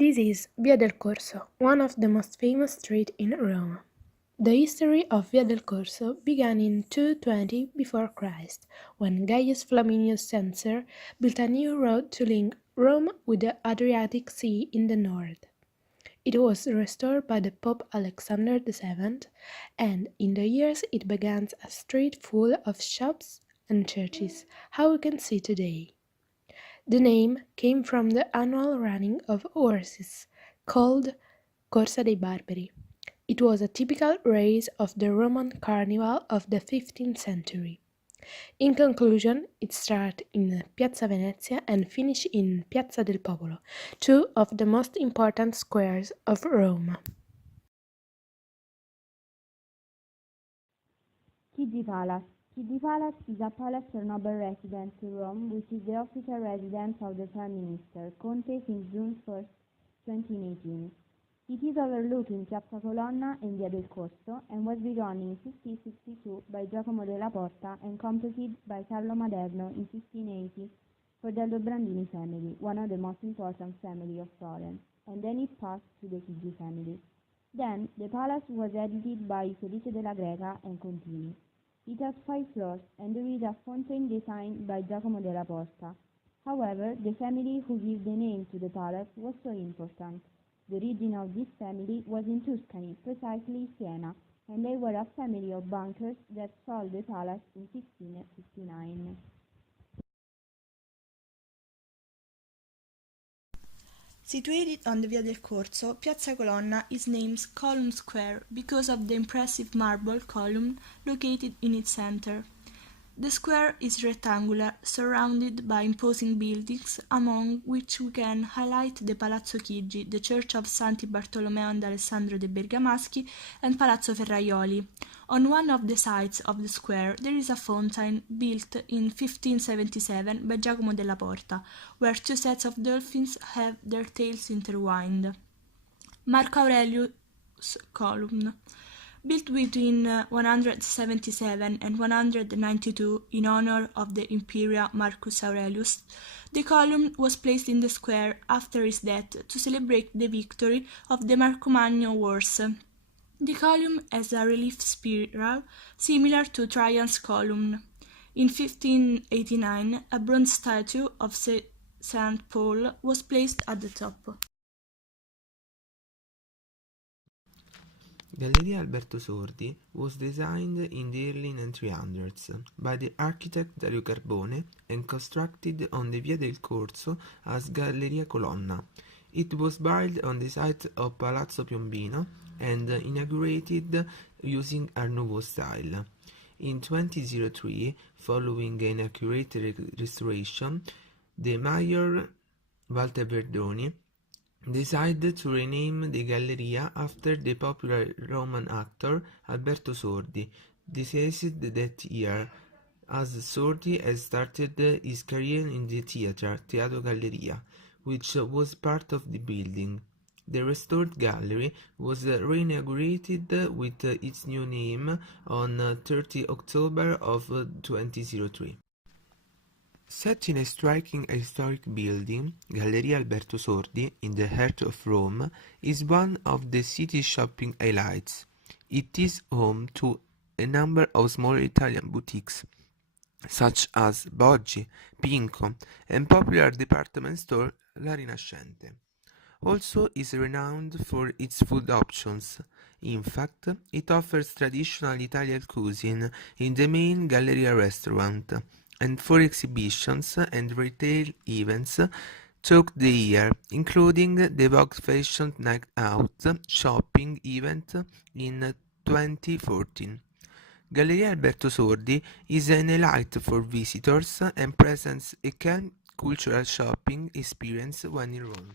This is Via del Corso, one of the most famous streets in Rome. The history of Via del Corso began in 220 before Christ, when Gaius Flaminius Censor built a new road to link Rome with the Adriatic Sea in the north. It was restored by the Pope Alexander VII, and in the years it began a street full of shops and churches, how we can see today. The name came from the annual running of horses, called Corsa dei Barbari. It was a typical race of the Roman carnival of the 15th century. In conclusion, it started in Piazza Venezia and finished in Piazza del Popolo, two of the most important squares of Rome. Chigi Palace. Chigi Palace is a palace or noble residence in Rome, which is the official residence of the Prime Minister, Conte, since June 1, 2018. It is overlooking Piazza Colonna and Via del Corso, and was begun in 1562 by Giacomo della Porta and completed by Carlo Maderno in 1580 for the Aldobrandini family, one of the most important families of Florence, and then it passed to the Chigi family. Then, the palace was edited by Felice della Greca and Contini. It has 5 floors, and there is a fountain designed by Giacomo della Porta. However, the family who gave the name to the palace was so important. The origin of this family was in Tuscany, precisely Siena, and they were a family of bankers that sold the palace in 1659. Situated on the Via del Corso, Piazza Colonna is named Column Square because of the impressive marble column located in its center. The square is rectangular, surrounded by imposing buildings, among which we can highlight the Palazzo Chigi, the Church of Santi Bartolomeo and Alessandro de' Bergamaschi, and Palazzo Ferraioli. On one of the sides of the square there is a fountain built in 1577 by Giacomo della Porta, where 2 sets of dolphins have their tails intertwined. Marco Aurelius Column. Built between 177 and 192 in honor of the Imperial Marcus Aurelius, the column was placed in the square after his death to celebrate the victory of the Marcomannian Wars. The column has a relief spiral similar to Trajan's column. In 1589, a bronze statue of St. Paul was placed at the top. Galleria Alberto Sordi was designed in the early 1900s by the architect Dario Carbone and constructed on the Via del Corso as Galleria Colonna. It was built on the site of Palazzo Piombino and inaugurated using Art Nouveau style. In 2003, following an accurate restoration, the mayor, Walter Verdoni, decided to rename the Galleria after the popular Roman actor Alberto Sordi, deceased that year, as Sordi had started his career in the theatre, Teatro Galleria, which was part of the building. The restored gallery was re-inaugurated with its new name on 30 October of 2003. Set in a striking historic building, Galleria Alberto Sordi, in the heart of Rome, is one of the city's shopping highlights. It is home to a number of small Italian boutiques, such as Boggi, Pinco, and popular department store La Rinascente. Also is renowned for its food options. In fact, it offers traditional Italian cuisine in the main Galleria restaurant, and for exhibitions and retail events throughout the year, including the Vogue Fashion Night Out shopping event in 2014. Galleria Alberto Sordi is an highlight for visitors and presents a calm cultural shopping experience when in Rome.